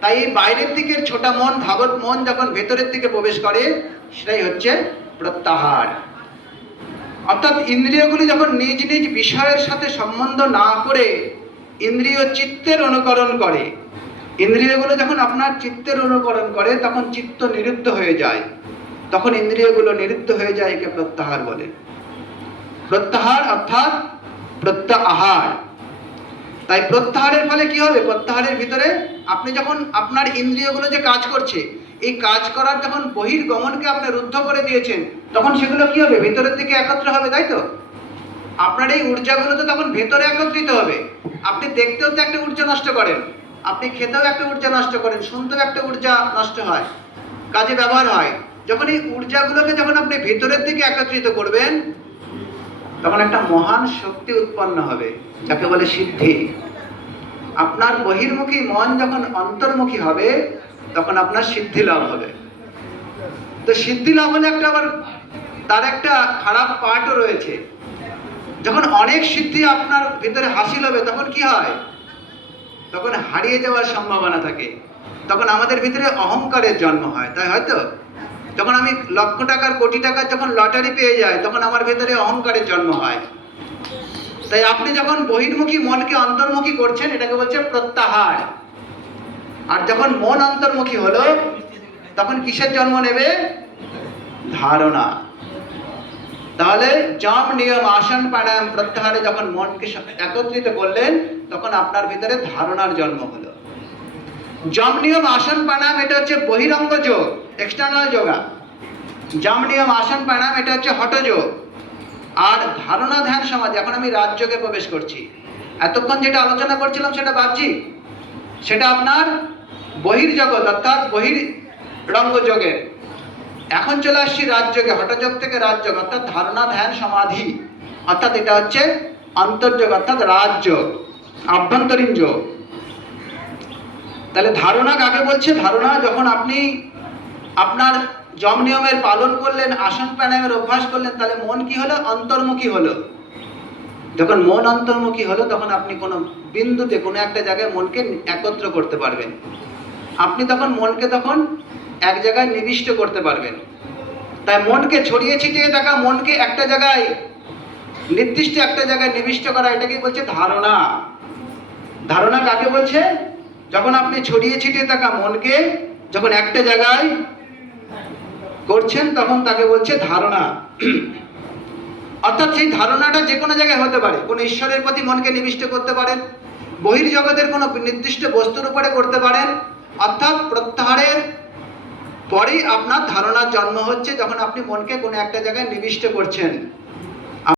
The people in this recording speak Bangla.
তাই এই বাইরের দিকের ছোটা মন, ধাবক মন যখন ভেতরের দিকে প্রবেশ করে, সেটাই হচ্ছে প্রত্যাহার। অর্থাৎ ইন্দ্রিয়গুলি যখন নিজ নিজ বিষয়ের সাথে সম্বন্ধ না করে ইন্দ্রিয় চিত্তের অনুকরণ করে, ইন্দ্রিয়গুলো যখন আপনার চিত্তের অনুকরণ করে, তখন চিত্ত নিরুদ্ধ হয়ে যায়, তখন ইন্দ্রিয়গুলো নিরুদ্ধ হয়ে যায়, একে প্রত্যাহার বলে। প্রত্যাহার অর্থাৎ প্রত্যাহার। তাই প্রত্যাহারের ফলে কি হবে? প্রত্যাহারের ভিতরে আপনি যখন আপনার ইন্দ্রিয়গুলো যে কাজ করছে, এই কাজ করার যখন বহির্গমনকে আপনি রুদ্ধ করে দিয়েছেন, তখন সেগুলো কি হবে? ভেতরের দিকে একত্র হবে, তাই তো? আপনার এই ঊর্জাগুলো তো তখন ভেতরে একত্রিত হবে। আপনি দেখতেও তো একটা ঊর্জা নষ্ট করেন, আপনি খেতেও একটা ঊর্জা নষ্ট করেন, শুনতেও একটা ঊর্জা নষ্ট হয়, কাজে ব্যবহার হয়। যখন এই ঊর্জাগুলোকে যখন আপনি ভেতরের দিকে একত্রিত করবেন, তখন একটা মহান শক্তি উৎপন্ন হবে, যাকে বলে সিদ্ধি। আপনার বহির্মুখী মন যখন অন্তর্মুখী হবে, তখন আপনার সিদ্ধি লাভ হবে। তো সিদ্ধি লাভ হলে একটা আবার তার একটা খারাপ পার্টও রয়েছে। যখন অনেক সিদ্ধি আপনার ভিতরে হাসিল হবে, তখন কি হয়? তখন হারিয়ে যাওয়ার সম্ভাবনা থাকে, তখন আমাদের ভিতরে অহংকারের জন্ম হয়। তাই হয়তো যখন আমি লক্ষ টাকার, কোটি টাকার যখন লটারি পেয়ে যাই, তখন আমার ভেতরে অহংকারের জন্ম হয়। তাই আপনি যখন বহির্মুখী মনকে অন্তর্মুখী করছেন, এটাকে বলছে প্রত্যাহার। আর যখন মন অন্তর্মুখী হলো, তখন কিসের জন্ম নেবে? ধারণা। তাহলে যম নিয়ম আসন প্রাণায়াম প্রত্যাহারে যখন মনকে একত্রিত করলেন, তখন আপনার ভিতরে ধারণার জন্ম হলো। যম নিয়ম আসন প্রাণায়াম এটা হচ্ছে বহিরঙ্গ যোগ, এক্সটার্নাল যোগা। যম নিয়ম আসন প্রাণায়াম এটা হচ্ছে হঠযোগ। আর ধারণা ধ্যান সমাধি, এখন আমি রাজযোগে প্রবেশ করছি। এতক্ষণ যেটা আলোচনা করছিলাম সেটা বাহ্যিক, সেটা আপনার বহির্জগৎ অর্থাৎ বহিরঙ্গ যোগের। এখন চলে আসছি রাজযোগে, হঠযোগ থেকে রাজযোগ অর্থাৎ ধারণা ধ্যান সমাধি, অর্থাৎ এটা হচ্ছে অন্তর্যোগ অর্থাৎ রাজযোগ, আভ্যন্তরীণ যোগ। তাহলে ধারণা কাকে বলছে? ধারণা যখন আপনি আপনার যম নিয়মের পালন করলেন, আসন প্রাণায়ামের অভ্যাস করলেন, তাহলে মন কি হলো? অন্তর্মুখী হলো। যখন মন অন্তর্মুখী হলো, তখন আপনি কোনো বিন্দুতে, কোনো একটা জায়গায় মনকে একত্র করতে পারবেন। আপনি তখন মনকে তখন এক জায়গায় নিবিষ্ট করতে পারবেন। তাই মনকে ছড়িয়ে ছিটিয়ে থাকা মনকে একটা জায়গায়, নির্দিষ্ট একটা জায়গায় নিবিষ্ট করা, এটাকে বলছে ধারণা। ধারণা কাকে বলছে? যখন আপনি ছড়িয়ে ছিটিয়ে থাকা মনকে যখন একটা জায়গায় করছেন, তখন তাকে বলছে ধারণা। অর্থাৎ সেই ধারণাটা যে কোনো জায়গায় হতে পারে। কোনো ঈশ্বরের প্রতি মনকে নিবিষ্ট করতে পারেন, বহির্জগতের কোনো নির্দিষ্ট বস্তুর উপরে করতে পারেন। অর্থাৎ প্রত্যাহারের পরেই আপনার ধারণার জন্ম হচ্ছে, যখন আপনি মনকে কোনো একটা জায়গায় নিবিষ্ট করছেন।